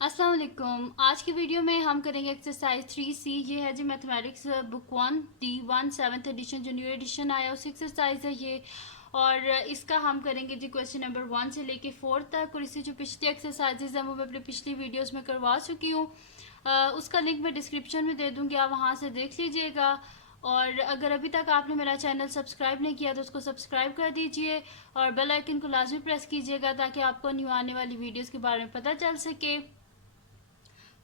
अस्सलाम वालेकुम। आज की वीडियो में हम करेंगे एक्सरसाइज 3C। ये है जी mathematics book 1 D1 7th edition जो न्यू एडिशन आया उस एक्सरसाइज है ये। और इसका हम करेंगे जी क्वेश्चन नंबर 1 से लेके 4 तक। और इससे जो पिछली एक्सरसाइजेज हैं वो मैं अपनी पिछली वीडियोस में करवा चुकी हूँ। उसका लिंक मैं डिस्क्रिप्शन में दे दूँगी, आप वहाँ से देख लीजिएगा। और अगर अभी तक आपने मेरा चैनल सब्सक्राइब नहीं किया तो उसको सब्सक्राइब कर दीजिए और बेल आइकन को लाजमी प्रेस कीजिएगा ताकि आपको न्यू आने वाली वीडियोस के बारे में पता चल सके।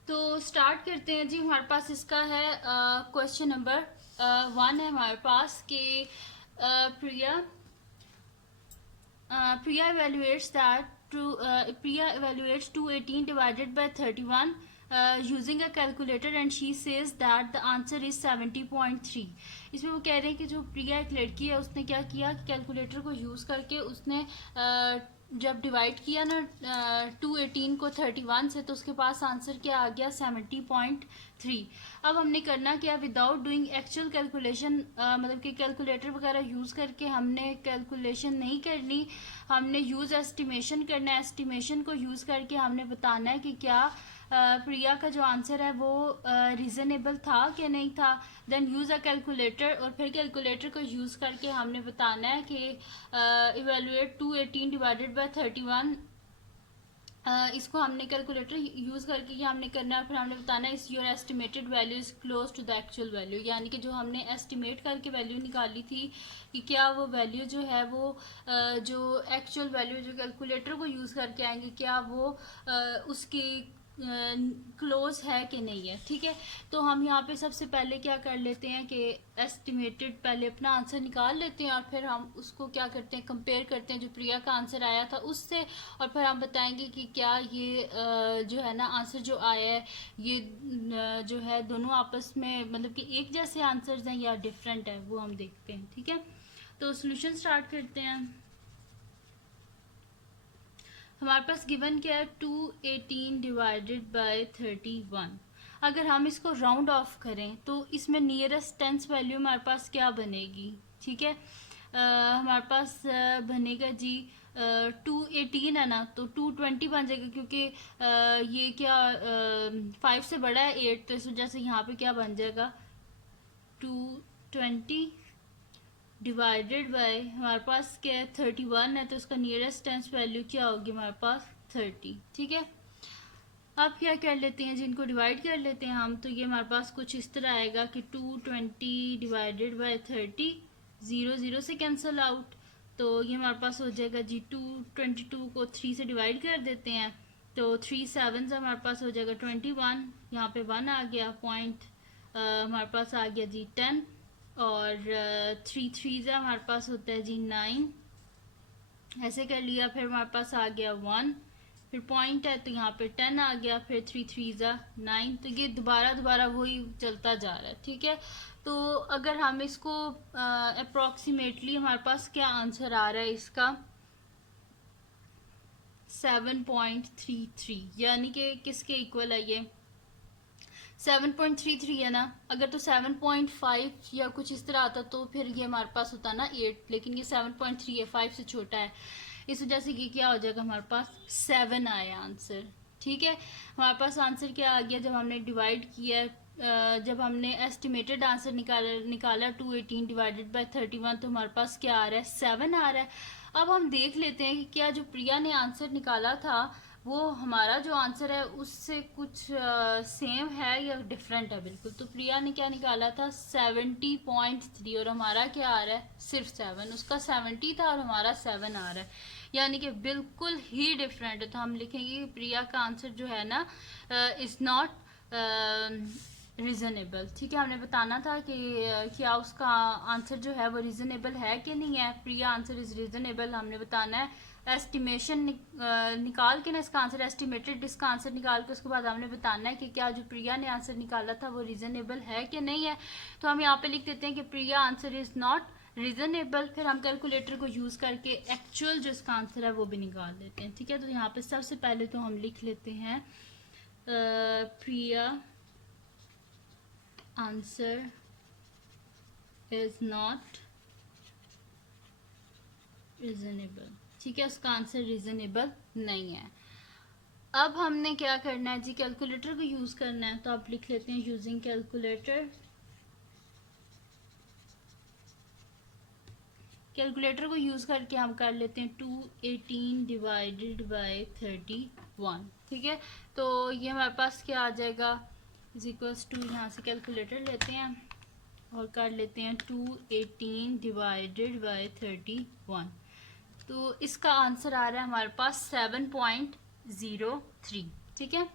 तो स्टार्ट करते हैं जी। हमारे पास इसका है क्वेश्चन नंबर 1 है हमारे पास कि प्रिया Priya evaluates that Priya evaluates 218 divided by 31 using a calculator and she says that the answer is 70.3। इसमें वो कह रहे हैं कि जो प्रिया एक लड़की है उसने क्या किया कि कैलकुलेटर को यूज़ करके उसने जब डिवाइड किया ना 218 को 31 से तो उसके पास आंसर क्या आ गया 70.3। अब हमने करना क्या, विदाउट डूइंग एक्चुअल कैलकुलेशन, मतलब कि कैलकुलेटर वगैरह यूज़ करके हमने कैलकुलेशन नहीं करनी, हमने यूज़ एस्टिमेशन करना है। एस्टिमेशन को यूज़ करके हमने बताना है कि क्या प्रिया का जो आंसर है वो रीज़नेबल था कि नहीं था। देन यूज़ अ कैलकुलेटर, और फिर कैलकुलेटर को यूज़ करके हमने बताना है कि इवेलुएट 218 डिवाइडेड बाय 31। इसको हमने कैलकुलेटर यूज़ करके ये हमने करना है। फिर हमने बताना है इस your estimated value is close to the actual value, यानी कि जो हमने एस्टिमेट करके वैल्यू निकाली थी कि क्या वो वैल्यू जो है वो जो एक्चुअल वैल्यू जो कैलकुलेटर को यूज़ करके आएंगे क्या वो उसकी क्लोज है कि नहीं है। ठीक है, तो हम यहाँ पे सबसे पहले क्या कर लेते हैं कि एस्टिमेटेड पहले अपना आंसर निकाल लेते हैं और फिर हम उसको क्या करते हैं, कंपेयर करते हैं जो प्रिया का आंसर आया था उससे। और फिर हम बताएंगे कि क्या ये जो है ना आंसर जो आया है ये जो है दोनों आपस में मतलब कि एक जैसे आंसर्स हैं या डिफरेंट है, वो हम देखते हैं। ठीक है, तो सॉल्यूशन स्टार्ट करते हैं। हमारे पास गिवन क्या है 218 डिवाइडेड बाय 31। अगर हम इसको राउंड ऑफ करें तो इसमें नियरेस्ट टेंस वैल्यू हमारे पास क्या बनेगी। ठीक है, हमारे पास बनेगा जी 218 है ना, तो 220 बन जाएगा क्योंकि ये क्या 5 से बड़ा है 8, तो इस वजह से यहाँ पे क्या बन जाएगा 220 डिवाइडेड बाय हमारे पास क्या है 31 है, तो इसका नियरेस्ट टेंस वैल्यू क्या होगी हमारे पास 30। ठीक है, अब क्या कर लेते हैं जिनको डिवाइड कर लेते हैं हम, तो ये हमारे पास कुछ इस तरह आएगा कि 220 डिवाइडेड बाय 30, 0 0 से कैंसिल आउट, तो ये हमारे पास हो जाएगा जी 222 को 3 से डिवाइड कर देते हैं तो 3 7 से हमारे पास हो जाएगा 21, यहाँ पे 1 आ गया पॉइंट, हमारे पास आ गया जी 10, और 3 3 से हमारे पास होता है जी 9, ऐसे कर लिया। फिर हमारे पास आ गया 1, फिर पॉइंट है तो यहाँ पे 10 आ गया, फिर 3 3 ज़ा 9, तो ये दोबारा दोबारा वही चलता जा रहा है। ठीक है, तो अगर हम इसको अप्रॉक्सीमेटली हमारे पास क्या आंसर आ रहा है इसका 7.33, यानी कि किसके इक्वल है ये 7.33 है ना। अगर तो 7.5 या कुछ इस तरह आता तो फिर ये हमारे पास होता ना 8, लेकिन ये 7.3 है, 5 से छोटा है, इस वजह से ये क्या हो जाएगा हमारे पास 7 आया आंसर। ठीक है, हमारे पास आंसर क्या आ गया जब हमने डिवाइड किया, जब हमने एस्टिमेटेड आंसर निकाला 218 डिवाइडेड बाय 31, तो हमारे पास क्या आ रहा है 7 आ रहा है। अब हम देख लेते हैं कि क्या जो प्रिया ने आंसर निकाला था वो हमारा जो आंसर है उससे कुछ सेम है या डिफरेंट है बिल्कुल। तो प्रिया ने क्या निकाला था 70.3 और हमारा क्या आ रहा है सिर्फ 7, उसका 70 था और हमारा 7 आ रहा है, यानी कि बिल्कुल ही डिफरेंट है। तो हम लिखेंगे कि प्रिया का आंसर जो है ना इज़ नॉट रीज़नेबल। ठीक है, हमने बताना था कि क्या उसका आंसर जो है वो रीज़नेबल है कि नहीं है। प्रिया आंसर इज़ रीज़नेबल, हमने बताना है एस्टिमेशन निकाल के ना इसका आंसर, एस्टिमेटेड इसका आंसर निकाल के उसके बाद हमने बताना है कि क्या जो प्रिया ने आंसर निकाला था वो रीज़नेबल है कि नहीं है। तो हम यहाँ पे लिख देते हैं कि प्रिया आंसर इज़ नॉट रीज़नेबल, फिर हम कैलकुलेटर को यूज़ करके एक्चुअल जो इसका आंसर है वो भी निकाल देते हैं। ठीक है, तो यहाँ पे सबसे पहले तो हम लिख लेते हैं प्रिया आंसर इज नॉट रीजनेबल। ठीक है, उसका आंसर रीजनेबल नहीं है। अब हमने क्या करना है जी, कैलकुलेटर को यूज़ करना है, तो आप लिख लेते हैं यूजिंग कैलकुलेटर। कैलकुलेटर को यूज़ करके हम कर लेते हैं 218 डिवाइडेड बाय 31, ठीक है। तो ये हमारे पास क्या आ जाएगा, इज इक्वल्स टू, यहाँ से कैलकुलेटर लेते हैं और कर लेते हैं 218 डिवाइडेड बाय 31। तो इसका आंसर आ रहा है हमारे पास 7.03, ठीक है।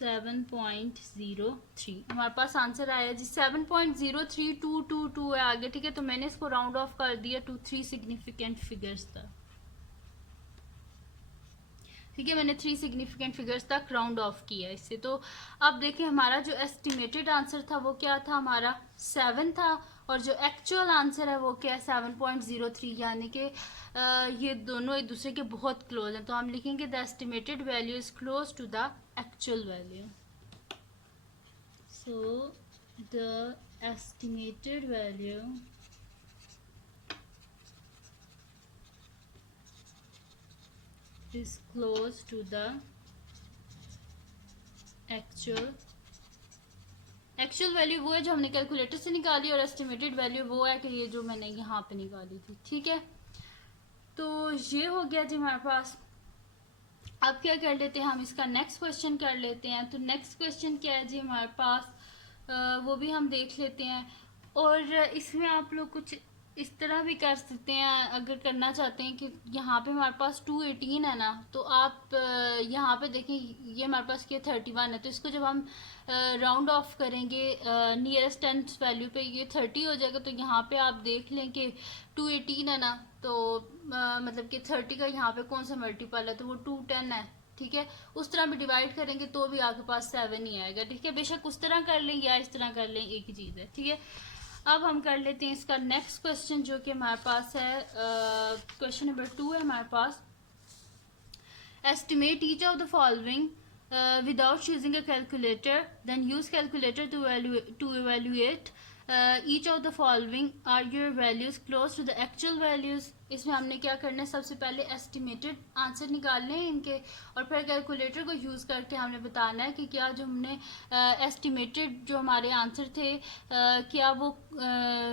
7.03 हमारे पास आंसर आया जी। 7.03222 है आगे, ठीक है। तो मैंने इसको राउंड ऑफ कर दिया टू 3 सिग्निफिकेंट फिगर्स तक, ठीक है। मैंने 3 सिग्निफिकेंट फिगर्स तक राउंड ऑफ किया इससे। तो अब देखिए हमारा जो एस्टिमेटेड आंसर था वो क्या था, हमारा 7 था, और जो एक्चुअल आंसर है वो क्या है 7.03, यानी कि ये दोनों एक दूसरे के बहुत क्लोज हैं। तो हम लिखेंगे the estimated value is close to the actual value. So the estimated value is close to the actual value वो है जो हमने कैलकुलेटर से निकाली, और एस्टिमेटेड वैल्यू वो है कि ये जो मैंने यहाँ पे निकाली थी, ठीक है। तो ये हो गया जी हमारे पास। अब क्या कर लेते हैं हम, इसका नेक्स्ट क्वेश्चन कर लेते हैं। तो नेक्स्ट क्वेश्चन क्या है जी हमारे पास, वो भी हम देख लेते हैं। और इसमें आप लोग कुछ इस तरह भी कर सकते हैं, अगर करना चाहते हैं कि यहाँ पे हमारे पास 218 है ना, तो आप यहाँ पे देखें ये हमारे पास क्या 31 है, तो इसको जब हम राउंड ऑफ करेंगे नियरेस्ट टेंथ वैल्यू पे ये 30 हो जाएगा। तो यहाँ पे आप देख लें कि 218 है ना, तो मतलब कि 30 का यहाँ पे कौन सा मल्टीपल है, तो वो 210 है, ठीक है। उस तरह भी डिवाइड करेंगे तो भी आपके पास 7 ही आएगा, ठीक है। बेशक उस तरह कर लें या इस तरह कर लें, एक ही चीज़ है, ठीक है। अब हम कर लेते हैं इसका नेक्स्ट क्वेश्चन, जो कि हमारे पास है क्वेश्चन नंबर 2 है हमारे पास। Estimate each of the following without choosing a calculator, then use calculator to evaluate each of the following are your values close to the actual values। इसमें हमने क्या करना है, सबसे पहले एस्टिमेटेड आंसर निकालने हैं इनके, और फिर कैलकुलेटर को यूज़ करके हमने बताना है कि क्या जो हमने एस्टिमेटेड जो हमारे आंसर थे क्या वो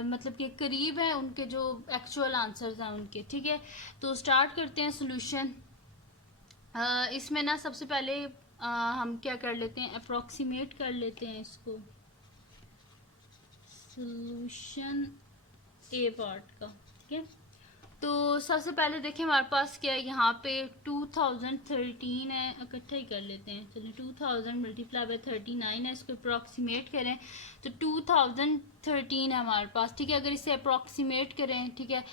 मतलब कि करीब है उनके जो एक्चुअल आंसर्स हैं उनके, ठीक है। तो स्टार्ट करते हैं सोल्यूशन। इसमें ना सबसे पहले हम क्या कर लेते हैं, अप्रोक्सीमेट कर लेते हैं इसको, सॉल्यूशन ए पार्ट का, ठीक है। तो सबसे पहले देखिए हमारे पास क्या है, यहाँ पे 2013 है, इकट्ठा ही कर लेते हैं, चलिए 2000 मल्टीप्लाई बाय 39 है, इसको अप्रोक्सीमेट करें तो 2013 है हमारे पास, ठीक है। अगर इसे अप्रोक्सीमेट करें, ठीक है,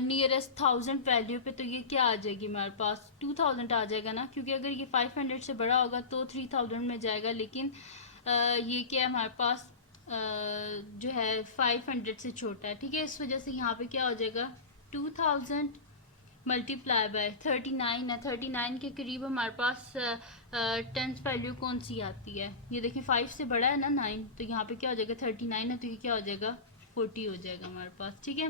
नियरेस्ट 1000 वैल्यू पे, तो ये क्या आ जाएगी हमारे पास 2000 आ जाएगा ना, क्योंकि अगर ये 500 से बड़ा होगा तो 3000 में जाएगा, लेकिन ये क्या है हमारे पास जो है 500 से छोटा है, ठीक है। इस वजह से यहाँ पे क्या हो जाएगा 2000 मल्टीप्लाई बाय 39 है, 39 के करीब हमारे पास टेंथ वैल्यू कौन सी आती है, ये देखिए 5 से बड़ा है ना 9, तो यहाँ पे क्या हो जाएगा 39 है, तो ये क्या हो जाएगा 40 हो जाएगा हमारे पास, ठीक है।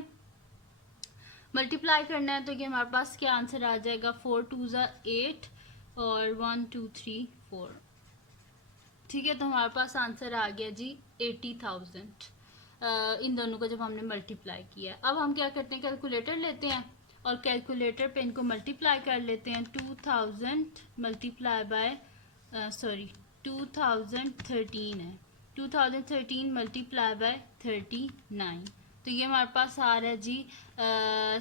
मल्टीप्लाई करना है तो ये हमारे पास क्या आंसर आ जाएगा, 4 2 8 और 1 2 3 4, ठीक है। तो हमारे पास आंसर आ गया जी 80,000 इन दोनों को जब हमने मल्टीप्लाई किया। अब हम क्या करते हैं, कैलकुलेटर लेते हैं और कैलकुलेटर पे इनको मल्टीप्लाई कर लेते हैं। 2000 मल्टीप्लाई बाय 2013 है, 2013 मल्टीप्लाई बाय 39, तो ये हमारे पास आ रहा है जी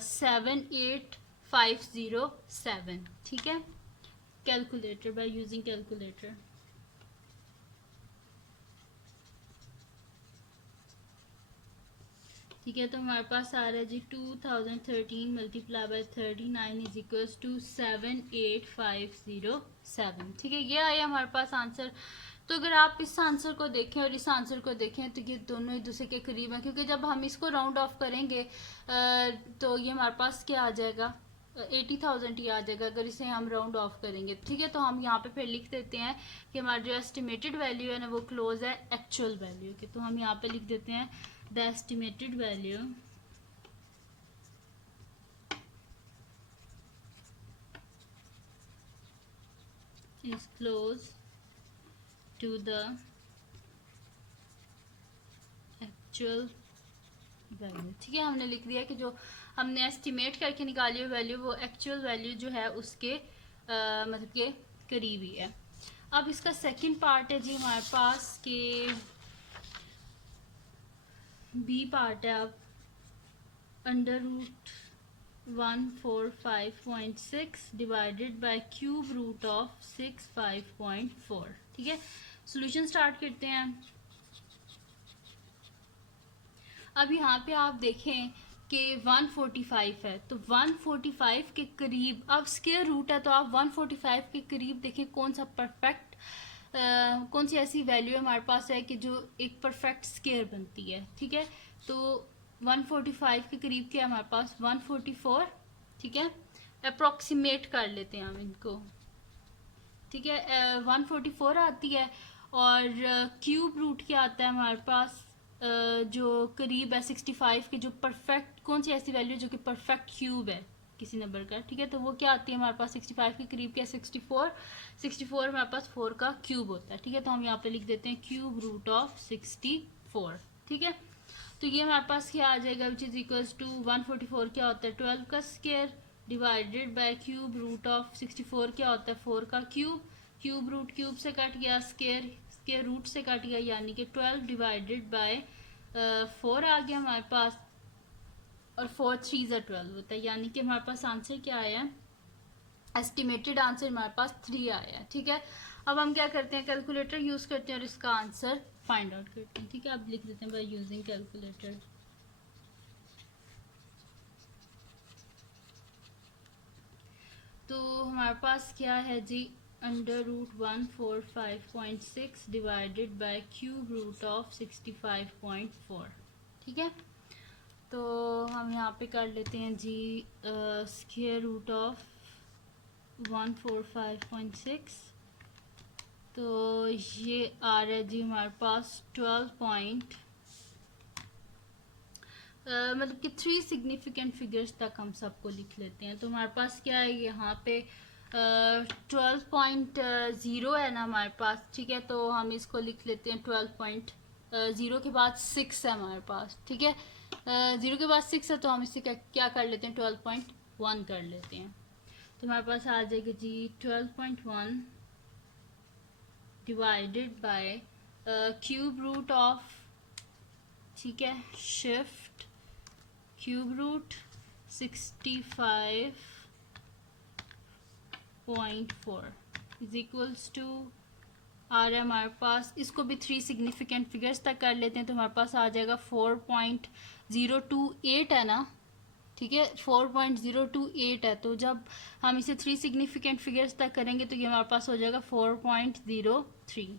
78507, ठीक है। कैलकुलेटर बाय यूजिंग कैलकुलेटर, ठीक है। तो हमारे पास आ रहा है जी 2013 multiply by 39 is equals to 78507, ठीक है। ये आया हमारे पास आंसर। तो अगर आप इस आंसर को देखें और इस आंसर को देखें तो ये दोनों एक दूसरे के करीब हैं, क्योंकि जब हम इसको राउंड ऑफ करेंगे तो ये हमारे पास क्या आ जाएगा 80,000 ही आ जाएगा अगर इसे हम राउंड ऑफ करेंगे, ठीक है। तो हम यहाँ पे फिर लिख देते हैं कि हमारा जो एस्टिमेटेड वैल्यू है ना वो क्लोज है एक्चुअल वैल्यू के, तो हम यहाँ पे लिख देते हैं the estimated value is close to the actual value. ठीक है, हमने लिख दिया कि जो हमने एस्टिमेट करके निकाली हुई वैल्यू वो एक्चुअल वैल्यू जो है उसके मतलब के करीब ही है। अब इसका सेकंड पार्ट है जी हमारे पास के बी पार्ट है। अब under root 145.6 divided by cube root of 65.4। ठीक है, सॉल्यूशन स्टार्ट करते हैं। अब यहाँ पे आप देखें कि 145 है तो 145 के करीब, अब स्क्वायर रूट है तो आप 145 के करीब देखें कौन सा परफेक्ट कौन सी ऐसी वैल्यू हमारे पास है कि जो एक परफेक्ट स्क्वायर बनती है। ठीक है, तो 145 के करीब क्या हमारे पास 144। ठीक है, अप्रोक्सीमेट कर लेते हैं हम इनको। ठीक है, 144 आती है और क्यूब रूट क्या आता है हमारे पास जो करीब है 65 के, जो परफेक्ट कौन सी ऐसी वैल्यू जो कि परफेक्ट क्यूब है किसी नंबर का। ठीक है, तो वो क्या आती है हमारे पास 65 के करीब क्या 64 हमारे पास 4 का क्यूब होता है। ठीक है, तो हम यहाँ पे लिख देते हैं क्यूब रूट ऑफ 64। ठीक है, तो ये हमारे पास क्या आ जाएगा विच इज इक्वल्स टू 144 क्या होता है 12 का square divided by cube root of 64 क्या होता है 4 का क्यूब। क्यूब रूट क्यूब से कट गया, स्क्वायर रूट से कट गया, यानी कि 12 डिवाइडेड बाय 4 आ गया हमारे पास, और 4 3 ज़ा 12 होता है, यानी कि हमारे पास आंसर क्या आया है, एस्टिमेटेड आंसर हमारे पास 3 आया है। ठीक है, अब हम क्या करते हैं कैलकुलेटर यूज़ करते हैं और इसका आंसर फाइंड आउट करते हैं। ठीक है, अब लिख देते हैं बाय यूजिंग कैलकुलेटर। तो हमारे पास क्या है जी under root 145.6 divided by cube root of 65.4। ठीक है, तो हम यहाँ पे कर लेते हैं जी स्क्वायर रूट ऑफ 145.6, तो ये आ रहा है जी हमारे पास 12 मतलब कि 3 सिग्निफिकेंट फिगर्स तक हम सबको लिख लेते हैं। तो हमारे पास क्या है यहाँ पे 12.0 है ना हमारे पास। ठीक है, तो हम इसको लिख लेते हैं 12.0 के बाद 6 है हमारे पास। ठीक है, 0 के बाद 6 है तो हम इसे क्या कर लेते हैं 12.1 कर लेते हैं। तो हमारे पास आ जाएगा जी 12.1 divided by cube root of, ठीक है, shift cube root 65.4 is equals to आ रहा है हमारे पास, इसको भी 3 सिग्निफिकेंट फिगर्स तक कर लेते हैं तो हमारे पास आ जाएगा 4.028 है ना। ठीक है, 4.028 है, तो जब हम इसे 3 सिग्निफिकेंट फिगर्स तक करेंगे तो ये हमारे पास हो जाएगा 4.03।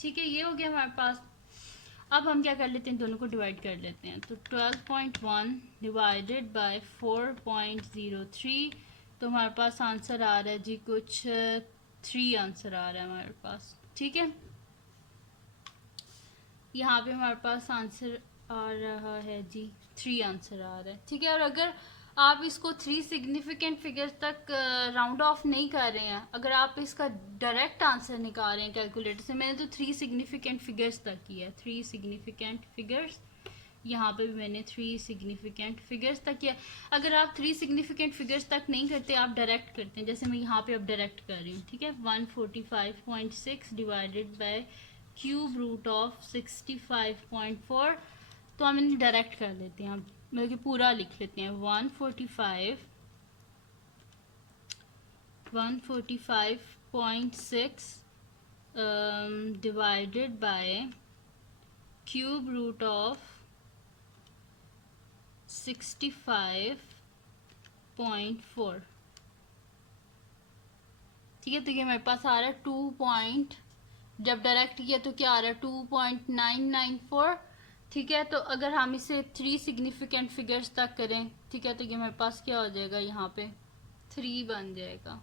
ठीक है, ये हो गया हमारे पास। अब हम क्या कर लेते हैं दोनों को डिवाइड कर लेते हैं, तो 12.1 डिवाइडेड बाय 4.03, तो हमारे पास आंसर आ रहा है जी कुछ 3 आंसर आ रहा है हमारे पास। ठीक है, यहाँ पे हमारे पास आंसर आ रहा है जी 3 आंसर आ रहा है। ठीक है, और अगर आप इसको 3 सिग्निफिकेंट फिगर्स तक राउंड ऑफ नहीं कर रहे हैं, अगर आप इसका डायरेक्ट आंसर निकाल रहे हैं कैलकुलेटर से, मैंने तो 3 सिग्निफिकेंट फिगर्स तक किया, 3 सिग्निफिकेंट फिगर्स, यहाँ पे भी मैंने 3 सिग्निफिकेंट फिगर्स तक किया। अगर आप 3 सिग्निफिकेंट फिगर्स तक नहीं करते, आप डायरेक्ट करते हैं, जैसे मैं यहाँ पे अब डायरेक्ट कर रही हूँ। ठीक है, 145.6 divided by cube root of 65.4, तो हम इन्हें डायरेक्ट कर लेते हैं, मतलब कि पूरा लिख लेते हैं 145.6 divided by cube root of 65.4। ठीक है, तो ये मेरे पास आ रहा है 2 जब डायरेक्ट किया तो क्या आ रहा है 2.994। ठीक है, तो अगर हम इसे 3 सिग्निफिकेंट फिगर्स तक करें, ठीक है, तो ये मेरे पास क्या हो जाएगा, यहाँ पे 3 बन जाएगा,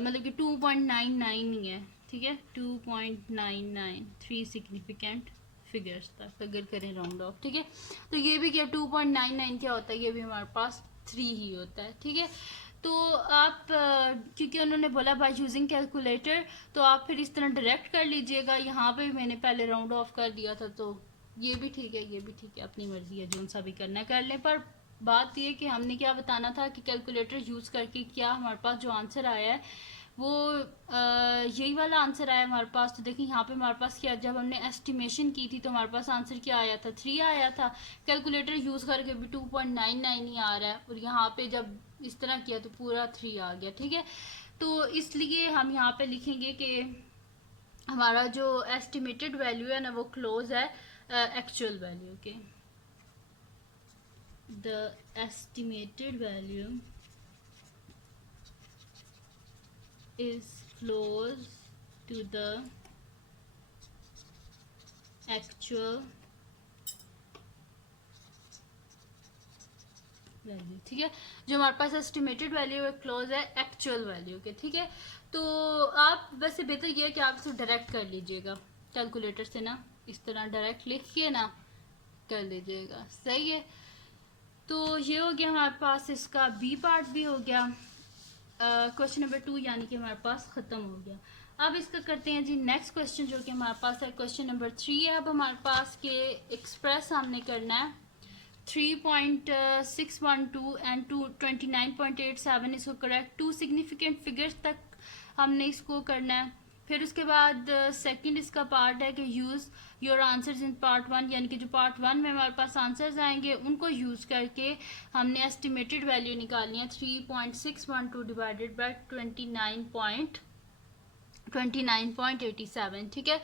मतलब कि 2.99 ही है। ठीक है, 2.99 3 सिग्निफिकेंट फिगर्स तक अगर करें राउंड ऑफ। ठीक है, तो ये भी क्या 2.99 क्या होता है, ये भी हमारे पास 3 ही होता है, ठीक है। तो आप क्योंकि उन्होंने बोला बाय यूजिंग कैलकुलेटर, तो आप फिर इस तरह डायरेक्ट कर लीजिएगा। यहाँ पे भी मैंने पहले राउंड ऑफ कर दिया था, तो ये भी ठीक है, ये भी ठीक है, अपनी मर्जी है, जो सा भी करना है कर लें। पर बात ये कि हमने क्या बताना था कि कैलकुलेटर यूज़ करके क्या हमारे पास जो आंसर आया है वो यही वाला आंसर आया हमारे पास। तो देखिए यहाँ पे हमारे पास क्या, जब हमने एस्टिमेशन की थी तो हमारे पास आंसर क्या आया था, 3 आया था। कैलकुलेटर यूज़ करके भी 2.99 ही आ रहा है, और यहाँ पे जब इस तरह किया तो पूरा 3 आ गया, ठीक है। तो इसलिए हम यहाँ पे लिखेंगे कि हमारा जो एस्टिमेटेड वैल्यू है ना वो क्लोज है एक्चुअल वैल्यू के। The estimated value is close to the actual value, ठीक है। जो हमारे पास एस्टिमेटेड वैल्यू है क्लोज है एक्चुअल वैल्यू के, ठीक है। तो आप वैसे बेहतर ये है कि आप इसे डायरेक्ट कर लीजिएगा कैलकुलेटर से ना, इस तरह डायरेक्ट लिख के ना कर लीजिएगा, सही है। तो ये हो गया हमारे पास, इसका बी पार्ट भी हो गया। क्वेश्चन नंबर 2 यानी कि हमारे पास ख़त्म हो गया। अब इसका करते हैं जी नेक्स्ट क्वेश्चन, जो कि हमारे पास है क्वेश्चन नंबर 3 है। अब हमारे पास के एक्सप्रेस हमने करना है 3.612 एंड 29.87 इसको करेक्ट 2 सिग्निफिकेंट फिगर्स तक हमने इसको करना है। फिर उसके बाद सेकंड इसका पार्ट है कि use your answers in part 1, यानी कि जो पार्ट 1 में हमारे पास आंसर्स आएंगे उनको यूज़ करके हमने एस्टिमेटेड वैल्यू निकालनी है 3.612 डिवाइडेड बाय 29.87, ठीक है।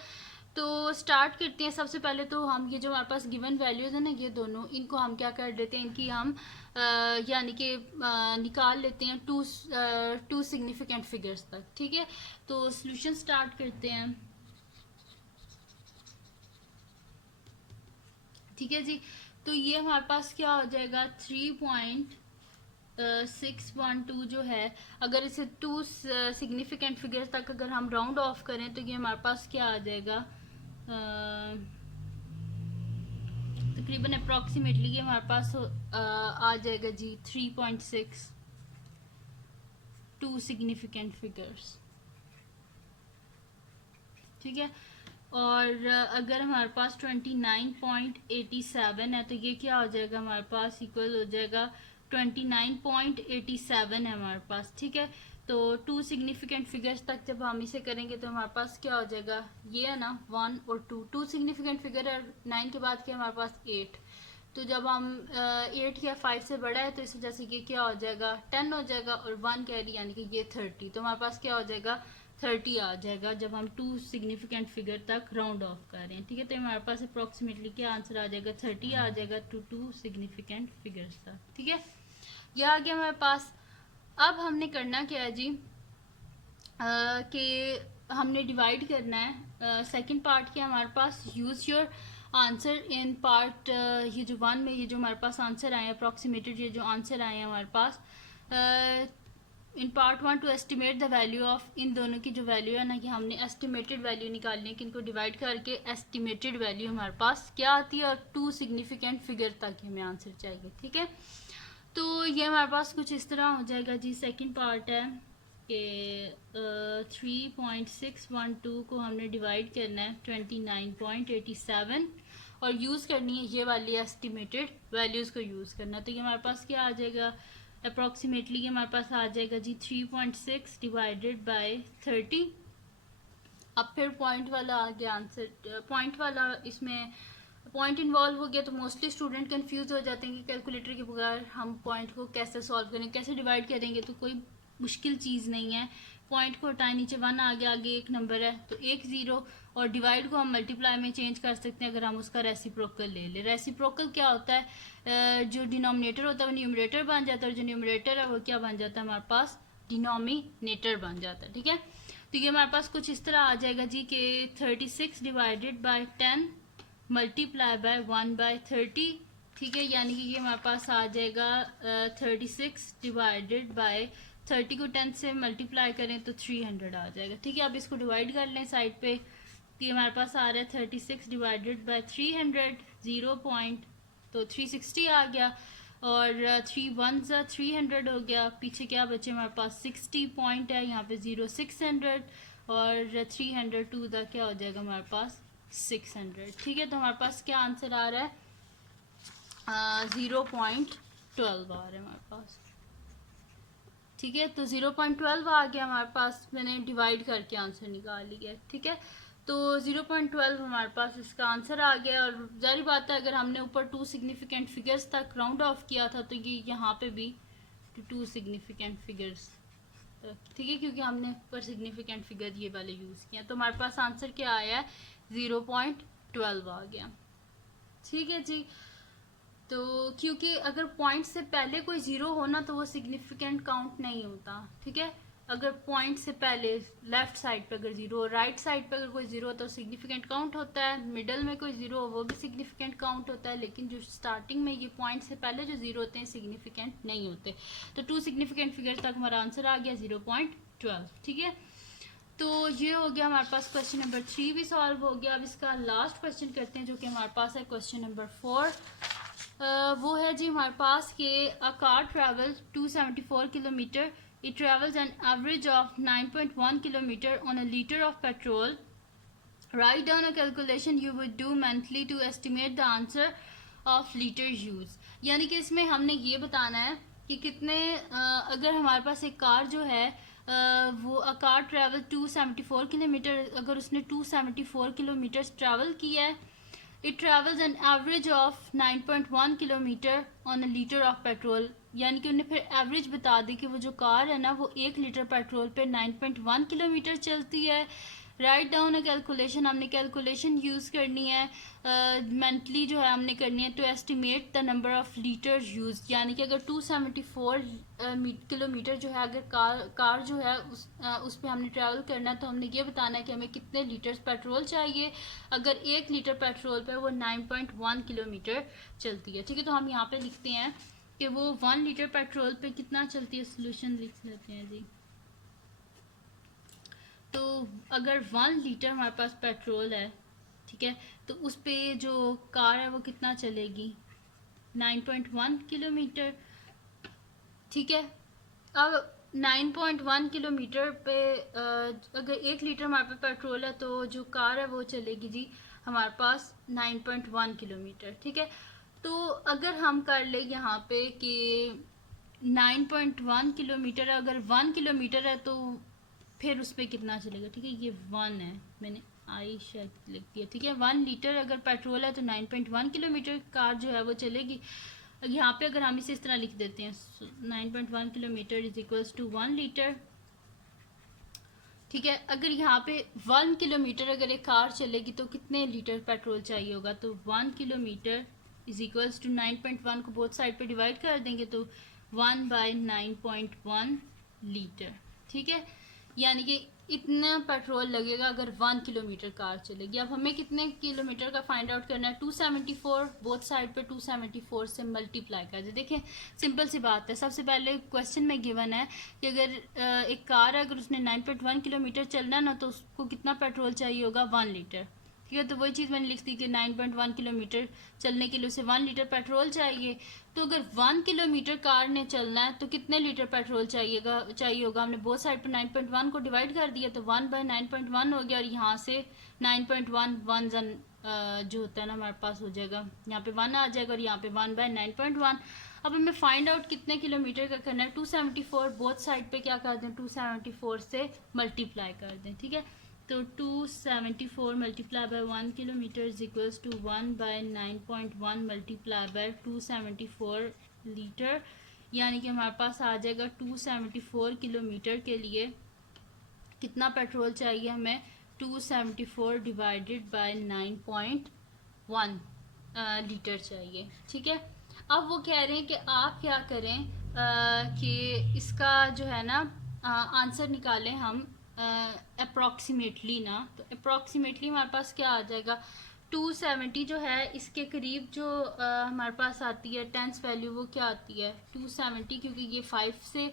तो स्टार्ट करते हैं। सबसे पहले तो हम ये जो हमारे पास गिवन वैल्यूज है ना, ये दोनों, इनको हम क्या कर देते हैं, इनकी हम यानी कि निकाल लेते हैं टू सिग्निफिकेंट फिगर्स तक, ठीक है। तो सॉल्यूशन स्टार्ट करते हैं, ठीक है जी। तो ये हमारे पास क्या हो जाएगा 3.612 जो है, अगर इसे 2 सिग्निफिकेंट फिगर्स तक अगर हम राउंड ऑफ करें तो ये हमारे पास क्या आ जाएगा, तकरीबन अप्रॉक्सीमेटली ये हमारे पास आ जाएगा जी 3.6 2 सिग्निफिकेंट फिगर्स, ठीक है। और अगर हमारे पास 29.87 है तो ये क्या हो जाएगा हमारे पास, इक्वल हो जाएगा 29.87 है हमारे पास, ठीक है। तो 2 सिग्निफिकेंट फिगर्स तक जब हम इसे करेंगे तो हमारे पास क्या हो जाएगा, ये है ना 1 और 2 सिग्निफिकेंट फिगर है। 9 के बाद क्या हमारे पास 8, तो जब हम 8 या 5 से बड़ा है तो इस वजह से ये क्या हो जाएगा 10 हो जाएगा, और 1 कैरी यानी कि ये 30, तो हमारे पास क्या हो जाएगा 30 आ जाएगा जब हम 2 सिग्निफिकेंट फिगर तक राउंड ऑफ कर रहे हैं, ठीक है। तो हमारे पास अप्रॉक्सीमेटली क्या आंसर आ जाएगा 30 आ जाएगा टू सिग्निफिकेंट फिगर्स तक, ठीक है। यह आ गया हमारे पास। अब हमने करना क्या है जी कि हमने डिवाइड करना है। सेकंड पार्ट क्या हमारे पास, use your answer in part, ये जो 1 में ये जो हमारे पास आंसर आए हैं अप्रॉक्सीमेटेड, ये जो आंसर आए हैं हमारे पास in part 1 to estimate the value of, इन दोनों की जो वैल्यू है ना कि हमने एस्टिमेटेड वैल्यू निकालनी है कि इनको डिवाइड करके एस्टिमेटेड वैल्यू हमारे पास क्या आती है, और 2 सिग्निफिकेंट फिगर तक हमें आंसर चाहिए, ठीक है। तो ये हमारे पास कुछ इस तरह हो जाएगा जी। सेकंड पार्ट है कि 3.612 को हमने डिवाइड करना है 29.87 और यूज़ करनी है ये वाली एस्टिमेटेड वैल्यूज़ को यूज़ करना। तो ये हमारे पास क्या आ जाएगा अप्रॉक्सीमेटली, हमारे पास आ जाएगा जी 3.6 डिवाइडेड बाय 30। अब फिर पॉइंट वाला आ गया आंसर, पॉइंट वाला इसमें पॉइंट इन्वॉल्व हो गया तो मोस्टली स्टूडेंट कंफ्यूज हो जाते हैं कि कैलकुलेटर के बगैर हम पॉइंट को कैसे सॉल्व करें, कैसे डिवाइड करेंगे। तो कोई मुश्किल चीज़ नहीं है, पॉइंट को हटाएं, नीचे 1 आ गया, आगे एक नंबर है तो 1 0, और डिवाइड को हम मल्टीप्लाई में चेंज कर सकते हैं अगर हम उसका रेसिप्रोकल ले लें। रेसिप्रोकल क्या होता है, जो डिनोमिनेटर होता है वो न्यूमरेटर बन जाता है, और जो न्यूमरेटर है वो क्या बन जाता है हमारे पास डिनोमिनेटर बन जाता है, ठीक है। तो ये हमारे पास कुछ इस तरह आ जाएगा जी कि 36 डिवाइडेड बाय 10 मल्टीप्लाई बाय 1/30, ठीक है। यानी कि ये हमारे पास आ जाएगा 36 डिवाइडेड बाय 30 को 10 से मल्टीप्लाई करें तो 300 आ जाएगा, ठीक है। अब इसको डिवाइड कर लें साइड पे, तो ये हमारे पास आ रहा है 36 डिवाइडेड बाय 300 0 पॉइंट, तो 360 आ गया। और 3 वन ज़ा 300 हो गया, पीछे क्या बचे हमारे पास 60 पॉइंट है, यहाँ पे 0600 और 300 टू दा क्या हो जाएगा हमारे पास 600। ठीक है, तो हमारे पास क्या आंसर आ रहा है 0.12 आ रहा है हमारे पास। ठीक है, तो 0.12 आ गया हमारे पास, मैंने डिवाइड करके आंसर निकाल लिया। ठीक है, तो 0.12 हमारे पास इसका आंसर आ गया। और जारी बात है अगर हमने ऊपर 2 सिग्निफिकेंट फिगर्स तक राउंड ऑफ किया था तो ये यहाँ पे भी 2 सिग्निफिकेंट फिगर्स, ठीक है, क्योंकि हमने ऊपर सिग्निफिकेंट फिगर ये वाले यूज़ किया, तो हमारे पास आंसर क्या आया है 0.12 आ गया। ठीक है जी, तो क्योंकि अगर पॉइंट से पहले कोई ज़ीरो हो ना तो वो सिग्निफिकेंट काउंट नहीं होता। ठीक है, अगर पॉइंट से पहले लेफ्ट साइड पे अगर ज़ीरो हो, राइट साइड पे अगर कोई ज़ीरो हो तो सिग्निफिकेंट काउंट होता है, मिडल में कोई ज़ीरो हो वो भी सिग्निफिकेंट काउंट होता है, लेकिन जो स्टार्टिंग में ये पॉइंट से पहले जो ज़ीरो होते हैं सिग्निफिकेंट नहीं होते। तो 2 सिग्निफिकेंट फिगर तक हमारा आंसर आ गया 0.12। ठीक है, तो ये हो गया हमारे पास क्वेश्चन नंबर 3 भी सॉल्व हो गया। अब इसका लास्ट क्वेश्चन करते हैं जो कि हमारे पास है क्वेश्चन नंबर 4। वो है जी हमारे पास कि a car travel 274 kilometre, it travels an average of 9.1 kilometre on a litre of petrol, right down a calculation you would do mentally to estimate the answer of litre use. यानी कि इसमें हमने ये बताना है कि कितने अगर हमारे पास एक कार जो है वो अ कार ट्रेवल 274 किलोमीटर, अगर उसने 274 किलोमीटर ट्रैवल किया है, it travels an average of 9.1 kilometre on a litre of petrol, यानी कि उन्हें फिर एवरेज बता दी कि वो जो कार है ना वो 1 लीटर पेट्रोल पे 9.1 किलोमीटर चलती है। राइट डाउन अ कैलकुलेशन, हमने कैलकुलेशन यूज़ करनी है, मेंटली जो है हमने करनी है to estimate the number of litre use, यानी कि अगर 274 किलोमीटर जो है अगर कार जो है उस पर हमने ट्रैवल करना है तो हमने ये बताना है कि हमें कितने लीटर्स पेट्रोल चाहिए। अगर 1 लीटर पेट्रोल पे वो 9.1 किलोमीटर चलती है। ठीक है, तो हम यहाँ पे लिखते हैं कि वो 1 लीटर पेट्रोल पे कितना चलती है, सोल्यूशन लिख लेते हैं जी। तो अगर 1 लीटर हमारे पास पेट्रोल है, ठीक है, तो उस पे जो कार है वो कितना चलेगी 9.1 किलोमीटर। ठीक है, अब 9.1 किलोमीटर पे अगर 1 लीटर हमारे पास पेट्रोल है तो जो कार है वो चलेगी जी हमारे पास 9.1 किलोमीटर। ठीक है, तो अगर हम कर ले यहाँ पे कि 9.1 किलोमीटर, अगर 1 किलोमीटर है तो फिर उस पर कितना चलेगा। ठीक है, ये 1 है, मैंने आई शायद लिख दिया। ठीक है, 1 लीटर अगर पेट्रोल है तो 9.1 किलोमीटर कार जो है वो चलेगी। यहाँ पे अगर हम इसे इस तरह लिख देते हैं 9.1 kilometre is equals to 1 litre. ठीक है, अगर यहाँ पे 1 किलोमीटर अगर एक कार चलेगी तो कितने लीटर पेट्रोल चाहिए होगा, तो 1 किलोमीटर इज इक्वल्स टू 9.1 को बोथ साइड पे डिवाइड कर देंगे तो 1/9.1 लीटर। ठीक है, यानी कि इतना पेट्रोल लगेगा अगर 1 किलोमीटर कार चलेगी। अब हमें कितने किलोमीटर का फाइंड आउट करना है, 274, बोथ साइड पे 274 से मल्टीप्लाई कर दे। देखें सिंपल सी बात है, सबसे पहले क्वेश्चन में गिवन है कि अगर एक कार है अगर उसने 9.1 किलोमीटर चलना है ना तो उसको कितना पेट्रोल चाहिए होगा 1 लीटर। ठीक है, तो वही चीज़ मैंने लिख दी कि 9.1 किलोमीटर चलने के लिए उसे 1 लीटर पेट्रोल चाहिए। तो अगर 1 किलोमीटर कार ने चलना है तो कितने लीटर पेट्रोल चाहिए होगा, हमने बोथ साइड पर 9.1 को डिवाइड कर दिया तो 1/9.1 हो गया, और यहाँ से 9.1 जो होता है ना हमारे पास हो जाएगा, यहाँ पे 1 आ जाएगा और यहाँ पे 1/9.1। अब हमें फाइंड आउट कितने किलोमीटर का करना है, 274 बोथ साइड पे क्या कर दें 274 से मल्टीप्लाई कर दें। ठीक है, तो 274 multiply by 1 kilometre is equals to 1/9.1 multiply by 274 litre, यानी कि हमारे पास आ जाएगा 274 किलोमीटर के लिए कितना पेट्रोल चाहिए हमें, 274 डिवाइडेड बाय 9.1 लीटर चाहिए। ठीक है, अब वो कह रहे हैं कि आप क्या करें कि इसका जो है ना आंसर निकालें हम अप्रॉक्सीमेटली ना, तो अप्रॉक्सीमेटली हमारे पास क्या आ जाएगा 270 जो है इसके करीब जो हमारे पास आती है टेंस वैल्यू वो क्या आती है 270, क्योंकि ये 5 से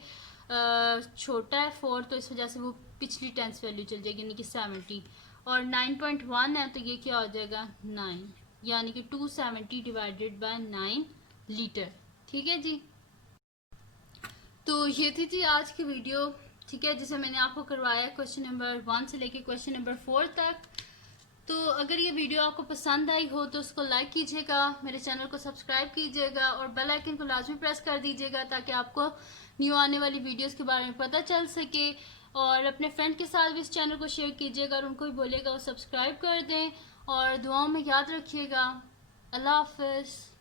छोटा है 4 तो इस वजह से वो पिछली टेंस वैल्यू चल जाएगी यानी कि 70, और 9.1 है तो ये क्या हो जाएगा 9, यानी कि 270 डिवाइडेड बाय 9 लीटर। ठीक है जी। तो ये थी जी आज की वीडियो, ठीक है, जिसे मैंने आपको करवाया क्वेश्चन नंबर 1 से लेके क्वेश्चन नंबर 4 तक। तो अगर ये वीडियो आपको पसंद आई हो तो उसको लाइक कीजिएगा, मेरे चैनल को सब्सक्राइब कीजिएगा और बेल आइकन को लाजमी प्रेस कर दीजिएगा ताकि आपको न्यू आने वाली वीडियोस के बारे में पता चल सके। और अपने फ्रेंड के साथ भी इस चैनल को शेयर कीजिएगा और उनको भी बोलिएगा वो सब्सक्राइब कर दें। और दुआओं में याद रखिएगा। अल्लाह हाफिज़।